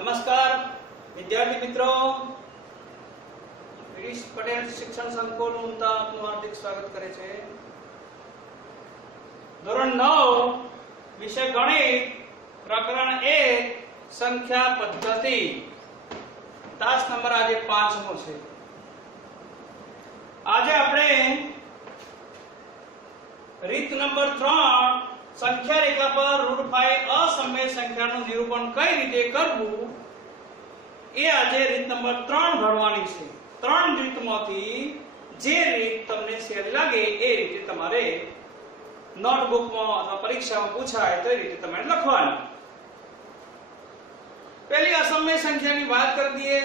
નમસ્કાર વિદ્યાર્થી મિત્રો, વીરેશ પટેલ શિક્ષણ સંકુલ ઉમતા આપનું હાર્દિક સ્વાગત કરે છે। ધોરણ 9 વિષય ગણિત પ્રકરણ 1 સંખ્યા પદ્ધતિ તાસ નંબર આજે 5મો છે। આજે આપણે રીત નંબર 3 संख्या रेखा पर रूटफाई असमय संख्याનું નિરૂપણ કઈ રીતે કરવું એ આજે રીત નંબર 3 ભણવાની છે। 3 રીતમાંથી જે રીત તમને સહેલી લાગે એ રીતે તમારે નોટબુકમાં અથવા પરીક્ષામાં પૂછાય તો એ રીતે તમારે લખવાનું। પહેલી અસમય સંખ્યાની વાત કરી દઈએ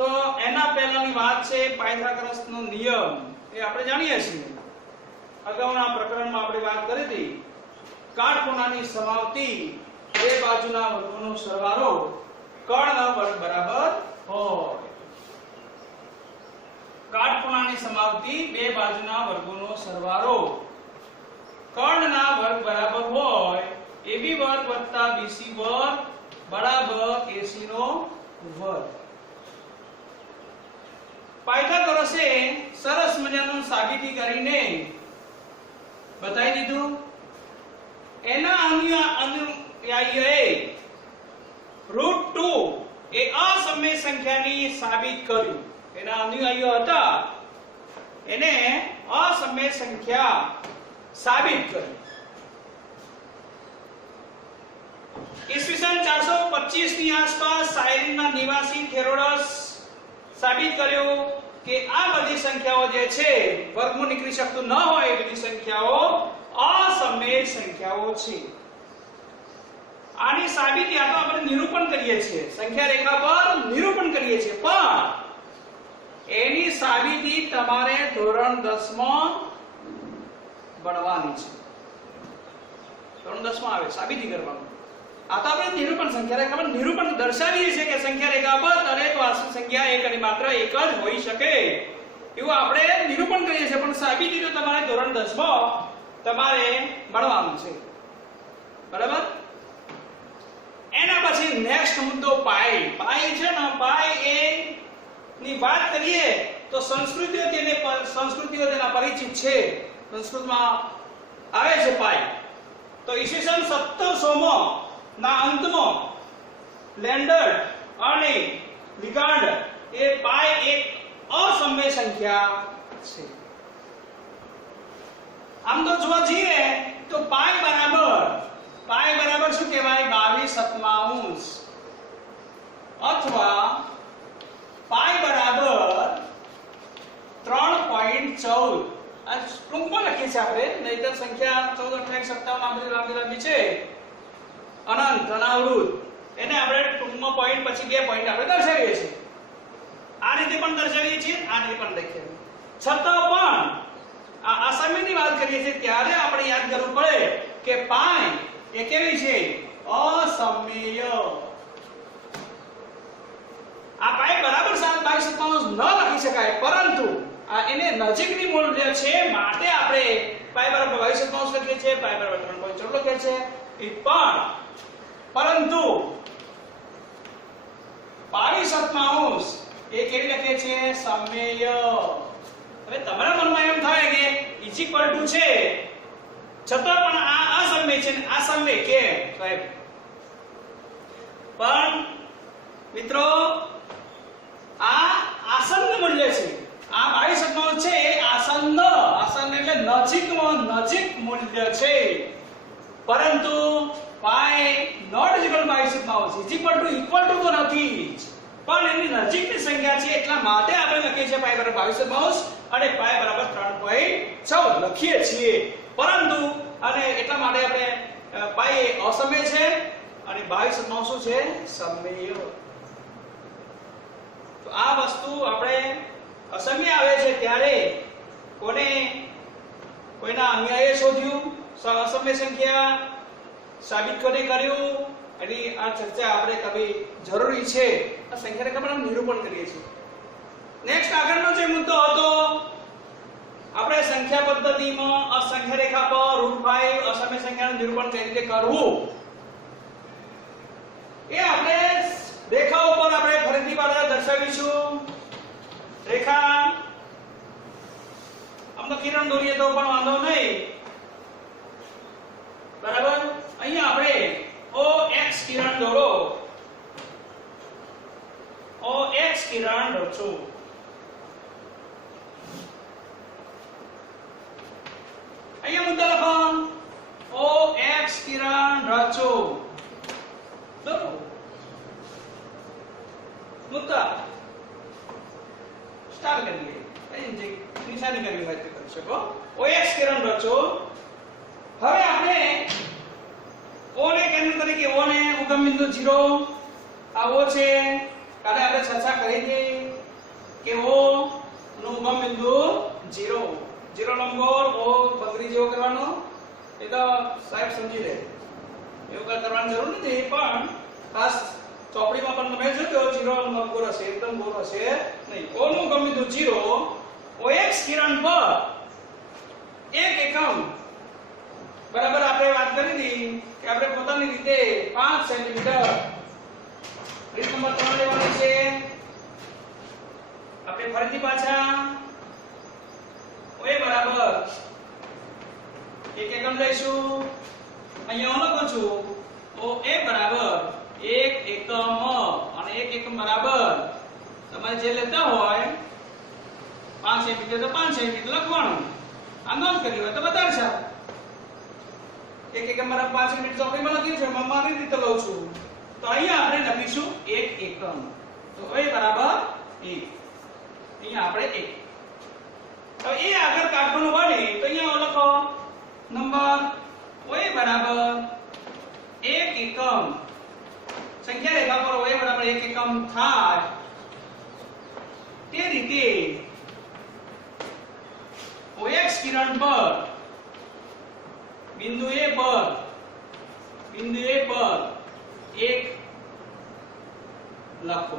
તો એના પહેલાની વાત છે પાયથાગોરસનો નિયમ। એ આપણે જાણીએ છીએ, અગાઉના પ્રકરણમાં આપણે વાત કરી હતી। કાટખૂણાની સમાવતી બે બાજુના વર્ગોનો સરવાળો કર્ણના વર્ગ બરાબર હોય। કાટખૂણાની સમાવતી બે બાજુના વર્ગોનો સરવાળો કર્ણના વર્ગ બરાબર હોય। AB વર્ગ વત્તા BC વર્ગ બરાબર AC નો વર્ગ। પાયથાગોરસે સરસ મજાનું સાબિતી કરીને बताई दीधु। एना अनुयायीए √2 ए असमय संख्यानी साबित कर्यु। एना अनुयायीओ हता एने असमय संख्या साबित कर्यु। ईस्वीसन 425 ની આસપાસ સાયરીનના નિવાસી થેરોડસ સાબિત કર્યો કે આ બધી સંખ્યાઓ જે છે વર્ગમૂળ નીકળી શકતું ન હોય એ બધી સંખ્યાઓ અસમય સંખ્યાઓ છે। આની સાબિતી આ તો આપણે નિરૂપણ કરીએ છીએ, સંખ્યા રેખા પર નિરૂપણ કરીએ છીએ, પણ એની સાબિતી તમારે ધોરણ 10 માં ભણવાની છે। ધોરણ 10 માં આવે સાબિતી કરવાનું। આ તો આપણે નિરૂપણ સંખ્યા રેખા પર નિરૂપણ દર્શાવીએ છીએ કે સંખ્યા રેખા પર દરેક વાસ્તવિક સંખ્યા એક અને માત્ર એક જ હોઈ શકે એવું આપણે નિરૂપણ કરીએ છીએ, પણ સાબિતી તો તમારે ધોરણ 10 માં તમારે ભણવાનું છે, બરાબર। એના પછી નેક્સ્ટ મુદ્દો પાઈ। પાઈ છે ને, પાઈ એ ની વાત કરીએ તો સંસ્કૃતિઓ તેના પરિચિત છે। સંસ્કૃતમાં આવે છે પાઈ। તો ઈસવીસન 1700 ના અંતમાં લેન્ડર્ડ અને લિગાન્ડ એ પાઈ એક અસમય સંખ્યા છે। આમ તો જોવા જઈએ તો પાઈ બરાબર શું કહેવાય? 22/7 અથવા પાઈ બરાબર 3.14। આ ટૂંકમાં લખીએ છીએ આપણે, નહીતર સંખ્યા 14, 28, 57 આ બધી લાંબી છે, અનંત અનાવૃત, એને આપણે ટૂંકમાં પોઈન્ટ પછી બે પોઈન્ટ આપણે દર્શાવીએ છીએ। આ રીતે પણ દર્શાવીએ છીએ, આ રીતે પણ લખીએ। છતાં પણ આ અસમયની વાત કરીએ છીએ ત્યારે આપણે યાદ કરવું પડે કે પાઈ એ કેવી છે? અસમય। આ પાઈ બરાબર 22/7 ન લખી શકાય, પરંતુ આ એને નજીકની મૂલ્ય છે માટે આપણે પાઈ બરાબર 22/7 લખીએ છીએ, પાઈ બરાબર 3.14 લખીએ છીએ। પણ પરંતુ 22/7 એ કેવી લખીએ છીએ? સમય। હવે તમારા મનમાં એમ થાય કે ઇઝ ઇક્વલ ટુ છે, છતાં પણ આ અસમય છે ને આ સમય કેમ સાહેબ? પણ મિત્રો આ આસન્ન મૂલ્ય છે। આ 22/7 છે એ આસન્ન એટલે નજીક મૂલ્ય છે, પરંતુ pi not equal 22/7 is equal to તો નથી જ, પણ એની નજીકની સંખ્યા છે એટલા માટે આપણે લખીએ છીએ પાઈ બરાબર 22/7 અને પાઈ બરાબર 3.14 લખીએ છીએ। પરંતુ અને એટલા માટે આપણે પાઈ અસમય છે અને 22/7 શું છે? સમય। તો આ વસ્તુ આપણે અસમય આવે છે ત્યારે કોઈના અન્યાયે શોધ્યું, અસમય સંખ્યા સાબિત કોને કર્યું, એની આ ચર્ચા આપણે કરવી જરૂરી છે। આ સંખ્યા રેખા પર નિરૂપણ કરીએ છીએ। નેક્સ્ટ આગળનો જે મુદ્દો હતો, આપણે સંખ્યા પદ્ધતિમાં સંખ્યા રેખા પર √5 અસમય સંખ્યાનું નિરૂપણ કઈ રીતે કરવું એ આપણે રેખા ઉપર આપણે ફરીથી પાછા દર્શાવીશું. રેખા આમ તો કિરણ દોરીએ તો પણ વાંધો નહીં, બરાબર. અહીંયા આપણે OX કિરણ દોરો, OX કિરણ રચો. અહીંયા મુદ્દા લખો, OX કિરણ રચો. દોરો મુદ્દા સ્ટાર્ટ કરીએ. જે નિશાની કરવી હોય તે કરી શકો. OX કિરણ રચો. હવે આપણે O ને કેન્દ્ર તરીકે, O ને ઉગમ બિંદુ 0 આ O છે, કાલે આપણે ચર્ચા કરી હતી કે O નું ઉગમ બિંદુ 0 નંબર O પકડી જેવો કરવાનો. એ તો સાહેબ સમજી લે, એવું કઈ કરવાની જરૂર નથી, પણ ખાસ ચોપડીમાં પણ તમે જોજો 0 નંબર હશે, એકદમ ગોળ હશે નહીં. O નું ઉગમ બિંદુ 0, OX કિરણ પર 1 એકમ, બરાબર. આપણે વાત કરી હતી કે આપણે પોતાની રીતે 5 સેન્ટીમીટર રીત નંબર 3 લેવાની છે. આપણે ફરીથી પાછા OA બરાબર 1 એકમ લઈશું. અહીંયા લખું છું OA બરાબર 1 એકમ, અને 1 એકમ બરાબર તમારે જે લેતા હોય 5 સેન્ટીમીટર તો 5 સેન્ટીમીટર લખવાનું. આ નોંધ કરી હોય તો બતાવશે. 1 એકમ બરાબર 5 સેન્ટીમીટર ચોપડીમાં લખ્યું છે, હું મારી રીતે લઉં છું. તો અહીંયા આપણે લખીશું 1 એકમ. તો OA બરાબર 1, અહીંયા આપણે 1. હવે એ આગળ કાઢવાનું બને તો અહીંયા લખો નંબર OA બરાબર 1 એકમ. સંખ્યા રેખા પર OA બરાબર 1 એકમ થાય તે રીતે OX કિરણ પર બિંદુ A પર 1 લખો.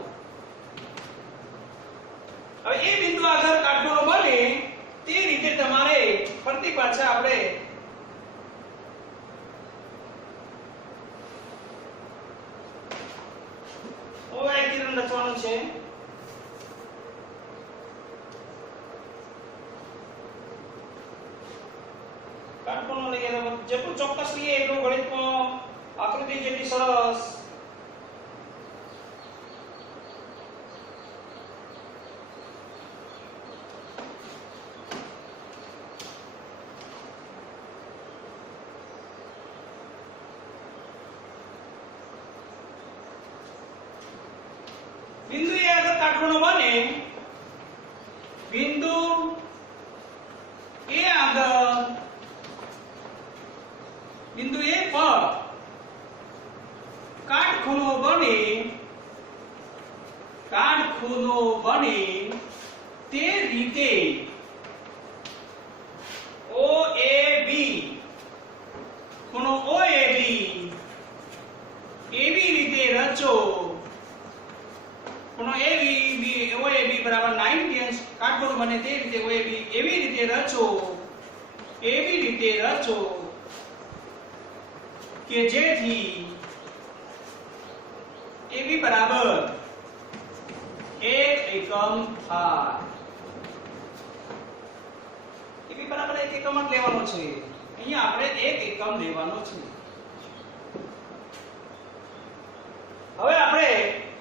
હવે એ બિંદુ આગળ કાઢવાનો બને તે રીતે તમારે ફરતી પાછા આપણે OY કિરણ રચવાનું છે. કાટકોણો લઈએ તો જેટલું ચોક્કસ લઈએ એટલું ગણિતમાં આકૃતિ જેટલી સરસ. બિંદુ એ આગળ કાટકોણો બને, બિંદુ એ આગળ બિંદુ A પર કાટખૂણો બને તે રીતે OAB ખૂણો OAB એવી રીતે રચો. ખૂણો OAB બરાબર 90 અંશ કાટખૂણો બને તે રીતે OAB એવી રીતે રચો કે જેથી AB બરાબર 1 એકમ થાય. AB બરાબર 1 એકમ જ લેવાનો છે. અહીંયા આપણે 1 એકમ લેવાનો છે. હવે આપણે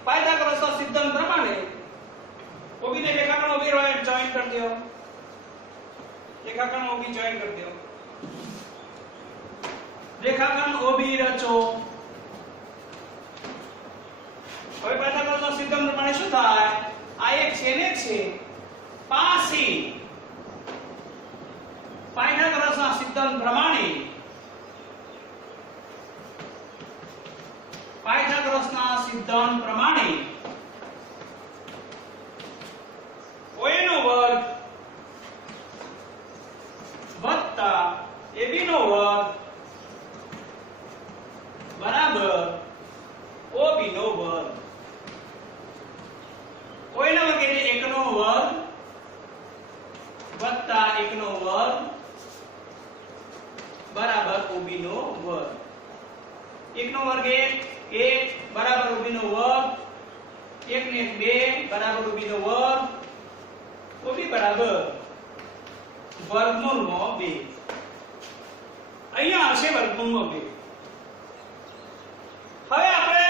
પાયથાગોરસના સિદ્ધાંત પ્રમાણે OB ને રેખાખંડ OB જોઈન્ટ કરી દો. રેખાખંડ OB જોઈન્ટ કરી દો. રેખાખંડ OB રચો. હવે પાયથાગોરસના સિદ્ધાંત પ્રમાણે શું થાય? આ એક છે ને છે પાસી. પાયથાગોરસના સિદ્ધાંત પ્રમાણે OA નો વર્ગ વત્તા AB નો વર્ગ બરાબર OB નો વર્ગ. OA નો વર્ગ એટલે 1 નો વર્ગ વત્તા 1 નો વર્ગ બરાબર OB નો વર્ગ. 1 નો વર્ગ 1, 1 બરાબર OB નો વર્ગ 1 ને 1 2 બરાબર OB નો વર્ગ OB બરાબર વર્ગમૂળમાં 2 અહીંયા આવશે વર્ગમૂળમાં 2 હવે આપણે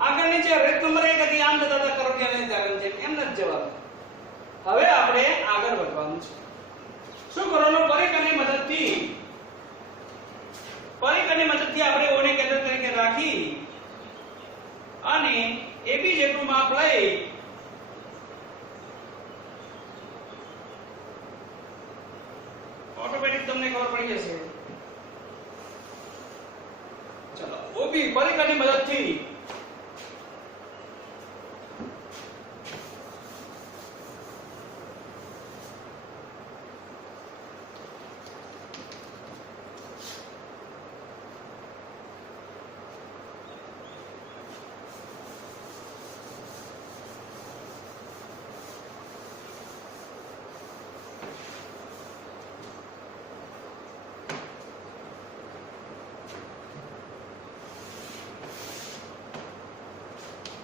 આગળની જે રેટ નંબર 1 હતી આમ જતા હતા કરોડિયાની જાગરણ છે એમનો જ જવાબ હવે આપણે આગળ વધવાનું છે શું કરવાનું પરિઘની મદદથી આપણે O ને કેન્દ્ર તરીકે રાખી અને AB જેટલું માપ લઈ ઓટોમેટિક તમને ખબર પડી જશે ચલો OB પરિઘની મદદથી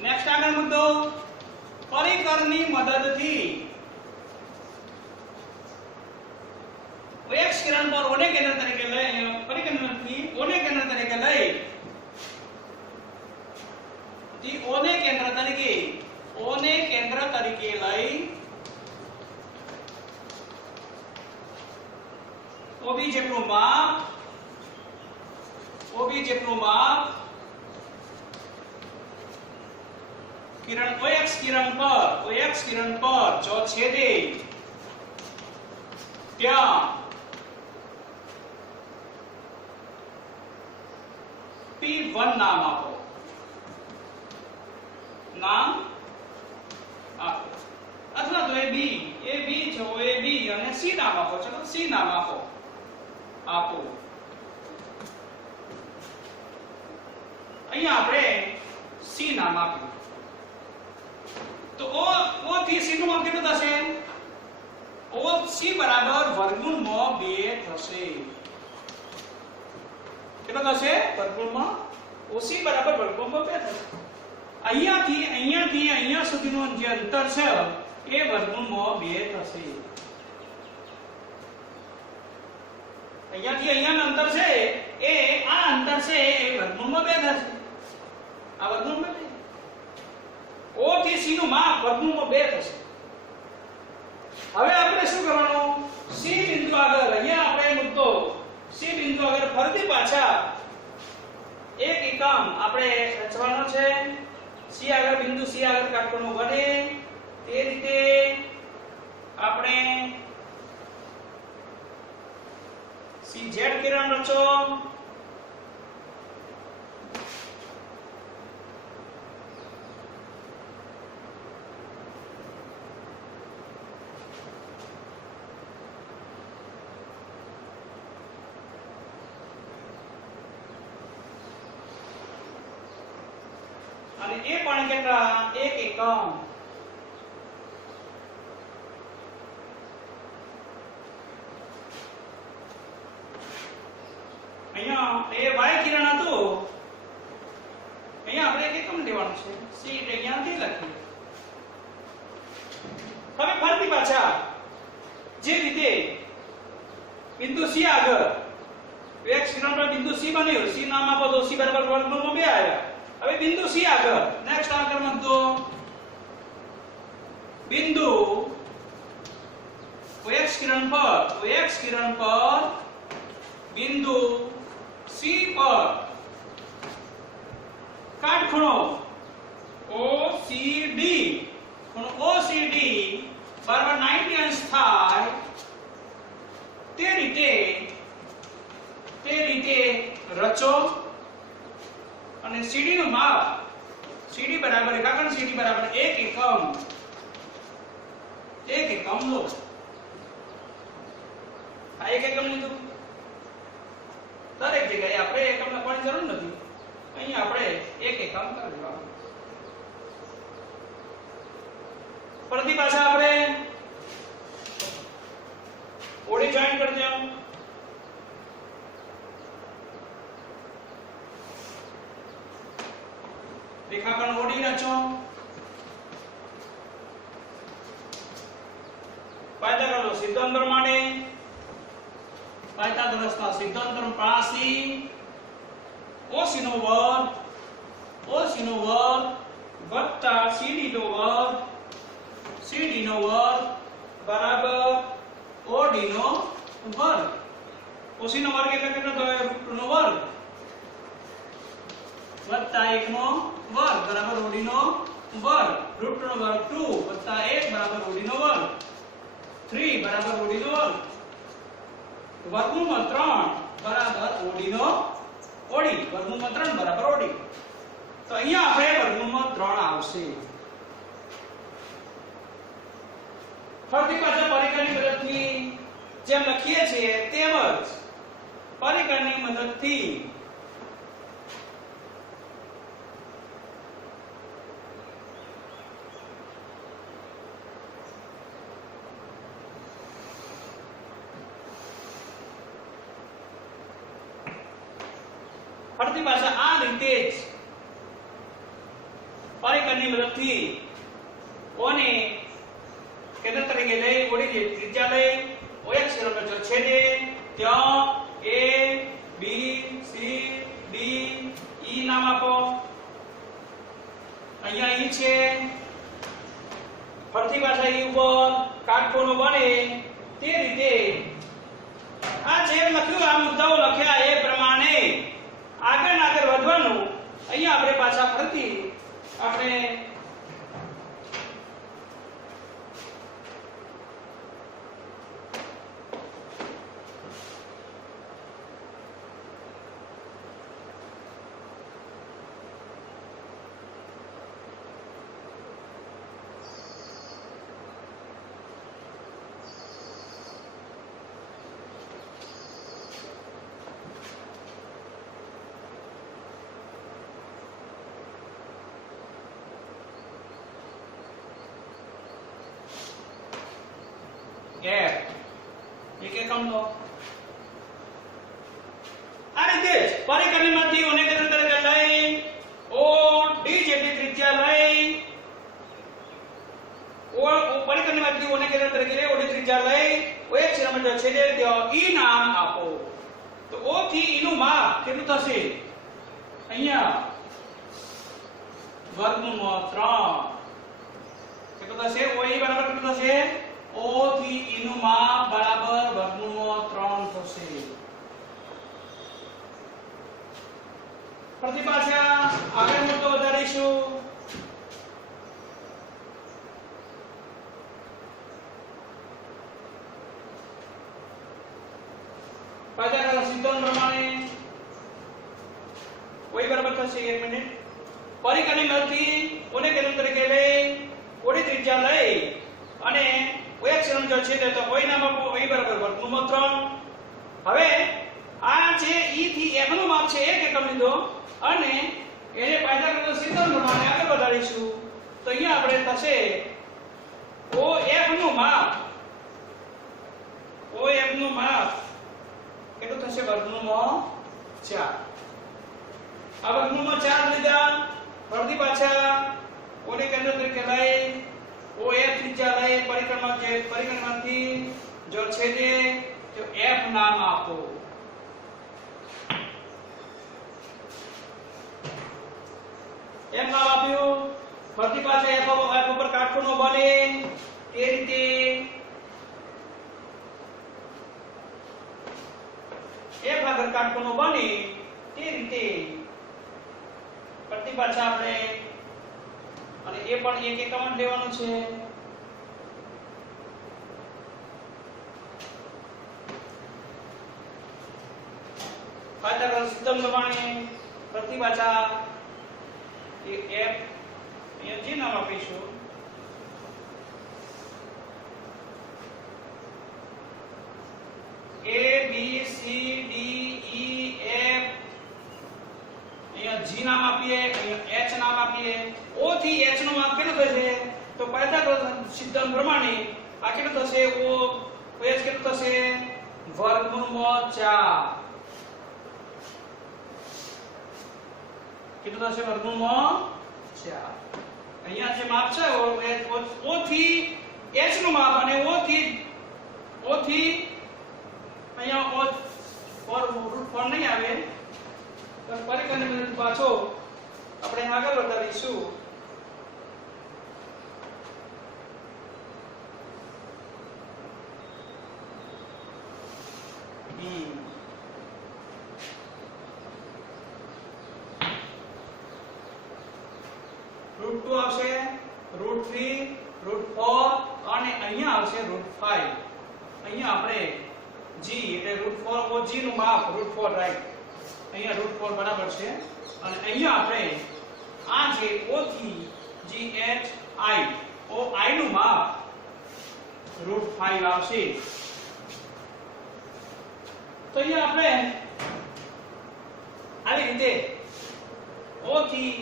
નેક્સ્ટ આગળ મુદ્દો પરિકરની મદદથી x કિરણ પર O ને કેન્દ્ર તરીકે લઈ પરિકરની મદદથી O ને કેન્દ્ર તરીકે લઈ O ને કેન્દ્ર તરીકે લઈ OB જેટલું માપ किरण OX किरण पर जो छेदे त्या P1 नाम आपो अथवा तो AB जो AB અને C નામ આપો ચલો C નામ આપો અહીંયા આપણે C નામ આપ્યું तो O થી C નું માપ કેટલું થશે OC બરાબર વર્ગમૂળમાં 2 થશે કેટલું થશે વર્ગમૂળમાં OC બરાબર વર્ગમૂળમાં 2 થશે અહીંયાથી અહીંયા સુધીનું જે અંતર છે એ વર્ગમૂળમાં 2 થશે અહીંયાથી અહીંયાનું અંતર છે એ આ અંતર છે એ વર્ગમૂળમાં 2 થશે આ વર્ગમૂળમાં 2 O થી C નું માપ વર્ગમૂળમાં 2 થશે હવે આપણે શું કરવાનું C બિંદુ આગળ અહીંયા આપણે મુદ્દો C બિંદુ આગળ ફરીથી પાછા એક એકમ આપણે રચવાનો છે C આગળ બિંદુ C આગળ કાટખૂણો બને તે રીતે આપણે CZ કિરણ રચો અને એ પણ કેટલા એક એકમ અહીંયા એ y કિરણ હતું અહીંયા આપણે એક એકમ લેવાનું છે c એટલે અહીંયાથી લખીએ હવે ફરીથી પાછા જે રીતે બિંદુ c આગળ x કિરણ પર બિંદુ c બન્યું c નામ આપો તો c બરાબર વર્ગમૂળમાં 2 આવ્યા હવે બિંદુ C આગળ નેક્સ્ટ આગળ મુદ્દો બિંદુ OX કિરણ પર બિંદુ C પર કાટખૂણો OCD ખૂણો OCD બરાબર 90 અંશ થાય તે રીતે રચો અને CD નું માપ CD બરાબર એકાંકન CD બરાબર 1 એકમ લો આ 1 એકમ લીધું દરેક જગ્યાએ આપણે એકમ લખવાની જરૂર નથી અહીં આપણે 1 એકમ કરી દેવાનું ફરીથી પાછા આપણે ઓડી જોઈન કરી દઉં રેખાખંડ ઓડી રચો. પાયથાગોરસના સિદ્ધાંત પ્રમાણે પાયથાગોરસના સિદ્ધાંત પ્રમાણે OC નો વર્ગ વત્તા CD નો વર્ગ બરાબર OD નો વર્ગ. OC નો વર્ગ એટલે કેટલો થાય? √2 નો વર્ગ વત્તા 1 નો વર્ગ બરાબર OD નો વર્ગ. √2 નો વર્ગ 2 વત્તા 1 બરાબર OD નો વર્ગ. 3 બરાબર OD નો વર્ગ. વર્ગમૂળમાં 3 બરાબર OD નો વર્ગમૂળમાં 3 બરાબર OD. તો અહીંયા આપણે વર્ગમૂળમાં 3 આવશે. ફરીથી પાછા પરિકરની મદદથી જેમ લખીએ છીએ તેમજ પરિકરની મદદથી ફરીથી પાછા આ રીતે જ પરિકરની મદદથી ઓને કેન્દ્ર તરીકે લઈ ઓડી ત્રિજ્યા લઈ OX કિલોમીટર જો છેદે ત્યાં A B C D E નામ આપો. અહીંયા E છે. ફરીથી પાછા E ઉપર કાટખૂણો બને તે રીતે આ જે લખ્યું આ મુદ્દાઓ લખ્યા એ પ્રમાણે આગળ વધવાનું. અહીંયા આપણે પાછા ફરીથી આપણે એક એકમનો આ રીતે જ પરિકરણીમાંથી ઓને કેન્દ્ર તરીકે લઈ OD જેટલી ત્રિજ્યા લઈ પરિકરણીમાંથી ઓને કેન્દ્ર તરીકે લઈ OD ત્રિજ્યા લઈ OX કિલોમીટર છેદે ત્યાં E નામ આપો. તો O થી E નું માપ કેટલું થશે? અહીંયા વર્ગમૂળમાં 3 કેટલું થશે? OE બરાબર કેટલું થશે? O થી E નું માપ બરાબર વર્ગમૂળમાં 3 થશે. ફરીથી પાછા આગળ મુદ્દો વધારીશું. પાયથાગોરસના સિદ્ધાંત પ્રમાણે y બરાબર થશે 1 મિનિટ પરિકરની મદદથી ઓને કેન્દ્ર તરીકે લઈ OD ત્રિજ્યા લઈ અને OX કિલોમીટર છેદે તો y નામ આપો. y બરાબર વર્ગમૂળમાં 3. હવે આ જે E થી F નું માપ છે 1 એકમ લીધો અને એને પાયથાગોરસના સિદ્ધાંત પ્રમાણે આગળ વધારીશું. તો અહીંયા આપણે થશે OF નું માપ કેટલું થશે? વર્ગમૂળમાં 4. આ વર્ગમૂળમાં 4 લીધા. ફરીથી પાછા ઓને કેન્દ્ર તરીકે લઈ OF ત્રિજ્યા લઈ પરિકરણમાંથી જો છેદે તો F નામ આપો. F નામ આપ્યું. ફરીથી પાછા F ઉપર કાટખૂણો બને એ રીતે F આગળ કાટખૂણો બને તે રીતે ફરીથી પાછા આપણે અને એ પણ એક એકમ જ લેવાનું છે. પાયથાગોરસના સિદ્ધાંત પ્રમાણે ફરીથી પાછા એ F અહીંયા જે નામ આપીશું A B C D E F અહીંયા G નામ આપીએ, અહીંયા H નામ આપીએ. O થી H નું માપ કેટલું થશે? તો પાયથાગોરસના સિદ્ધાંત પ્રમાણે આ કેટલું થશે? OH કેટલું થશે? વર્ગમૂળમાં 4. કેટલું થશે? વર્ગમૂળમાં દર્શાવ્યા. અહીંયા જે માપ છે O થી H નું માપ અને O થી અહીંયા √4 નહીં આવે તો પરિકર્ણ બિંદુ પાછો આપણે આગળ વધારીશું. √2 આવશે, √3, √4 અને અહીંયા આવશે √5. અહીંયા આપણે g એટલે √4 O g નું માપ √4 રાઈટ. અહીંયા √4 બરાબર છે અને અહીંયા આપણે આ જે O થી g h i O i નું માપ √5 આવશે. તો અહીંયા આપણે આવી રીતે O થી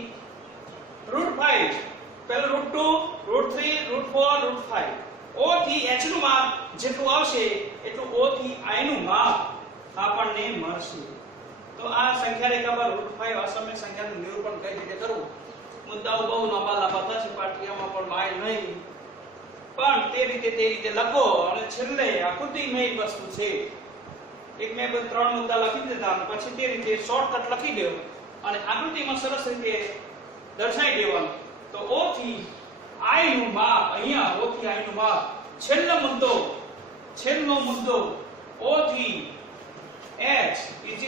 √5 પહેલા √2 √3 √4 √5 O થી h નું માપ જેટલું આવશે એટલું O થી i નું માપ આપણને મળશે. તો આ સંખ્યા રેખા પર √5 અસમય સંખ્યાનું નિરૂપણ કઈ રીતે કરવું, મુદ્દાઓ બહુ લાંબા થશે, પાઠ્યમાં પણ માય નહીં, પણ તે રીતે લખો અને છેલ્લે આકૃતિમય વસ્તુ છે. એક મેં 3 મુદ્દા લખી દીધા અને પછી તે રીતે શોર્ટકટ લખી દો અને આકૃતિમાં સરસ રીતે દર્શાવી દેવાનું. તો O થી I નું માપ અહીંયા O થી I નું માપ છેલ્લો મુદ્દો O થી H √5.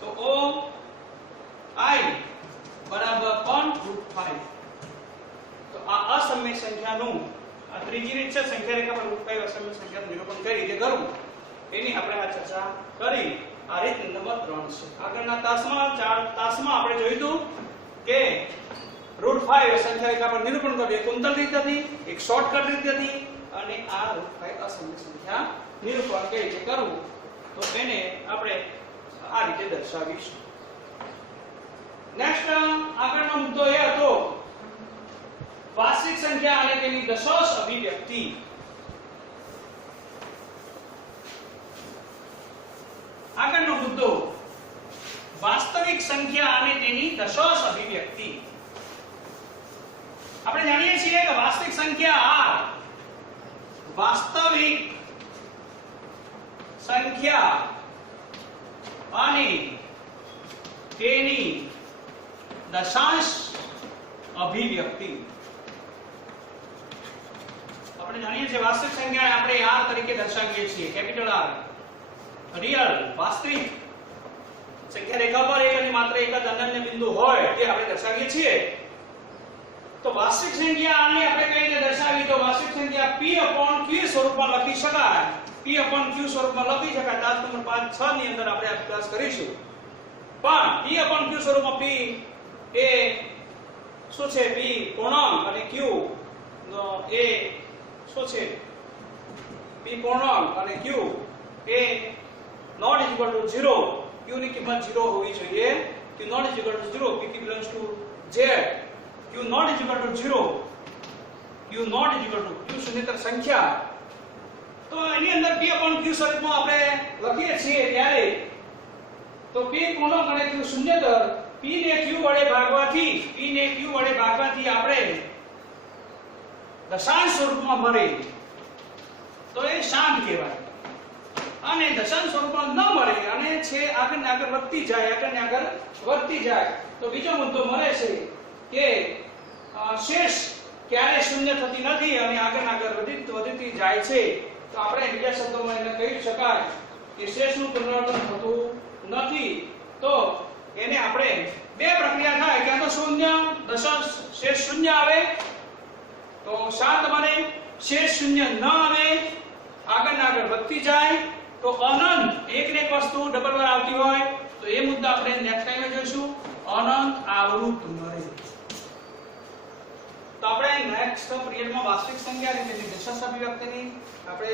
તો O I બરાબર કોણ √5. તો આ અસમય સંખ્યાનું આ ત્રીજી રીત છે સંખ્યા રેખા પર √5 અસમય સંખ્યાનું નિરૂપણ કઈ રીતે કરવું એની આપણે આ ચર્ચા કરી. આ રીત નંબર 3 છે. આગળના તાસમાં આપણે જોયું હતું કે √5 સંખ્યા રેખા પર નિરૂપણ કરવું એક કુંતલ રીત હતી, એક શોર્ટકટ રીત હતી અને આ √5 અસમય સંખ્યા નિરૂપણ કઈ રીતે કરવું તો એને આપણે આ રીતે દર્શાવીશું. નેક્સ્ટ આગળનો મુદ્દો એ હતો વાસ્તવિક સંખ્યા અને તેની દશાંશ અભિવ્યક્તિ. આગળનો મુદ્દો વાસ્તવિક સંખ્યા અને તેની દશાંશ અભિવ્યક્તિ. આપણે જાણીએ છીએ કે વાસ્તવિક સંખ્યા R વાસ્તવિક સંખ્યા અને તેની દશાંશ અભિવ્યક્તિ. આપણે જાણીએ છીએ વાસ્તવિક સંખ્યા આપણે R તરીકે દર્શાવીએ છીએ, કેપિટલ R. રિયલ વાસ્તવિક સંખ્યા રેખા પર એક અને માત્ર એક જ અનન્ય બિંદુ હોય તે આપણે દર્શાવીએ છીએ. તો વાસ્તવિક સંખ્યા આને આપણે કઈ રીતે દર્શાવી, તો વાસ્તવિક સંખ્યા P/Q સ્વરૂપમાં લખી શકાય. P/Q સ્વરૂપમાં લખી શકાય. તાસ નંબર 5 6 ની અંદર આપણે અભ્યાસ કરીશું. પણ P/Q સ્વરૂપમાં P એ શું છે, P પૂર્ણાંક અને Q એ શું છે, P પૂર્ણાંક અને Q A not equal to 0. Q ની કિંમત 0 હોવી જોઈએ. Q not equal to 0. P belongs to Z. Q not equal to 0. Q not equal to Q શૂન્યેતર સંખ્યા. તો એની અંદર P/Q સ્વરૂપમાં આપણે લખીએ છીએ ત્યારે તો P પૂર્ણાંક અને Q શૂન્યેતર P ને Q વડે ભાગવાથી આપણે દશાંશ સ્વરૂપમાં મળે તો એ શાંત કહેવાય. અને દશાંશ સ્વરૂપમાં ન મળે અને છે આગળ વધતી જાય તો બીજો મુદ્દો મળે છે કે શેષ ક્યારે શૂન્ય થતી નથી અને આગળ વધતી જાય છે. તો આપણે બીજા શબ્દોમાં એને કહી શકાય કે શેષનું પુનરાવર્તન થતું નથી. તો એને આપણે બે પ્રક્રિયા થાય, ક્યાં તો શૂન્ય દશાંશ શેષ શૂન્ય આવે તો શાંત બને, શેષ શૂન્ય ન આવે આગળ વધતી જાય તો અનંત એક ને એક વસ્તુ ડબલ વાર આવતી હોય તો એ મુદ્દા આપણે નેક્સ્ટ ટાઈમે જોઈશું. અનંત આવૃત મળે. તો આપણે નેક્સ્ટ પીરિયડમાં વાસ્તવિક સંખ્યા અને તેની દશાંશ અભિવ્યક્તિની આપણે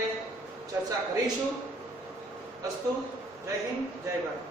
ચર્ચા કરીશું. અસ્તુ. જય હિન્દ, જય ભારત.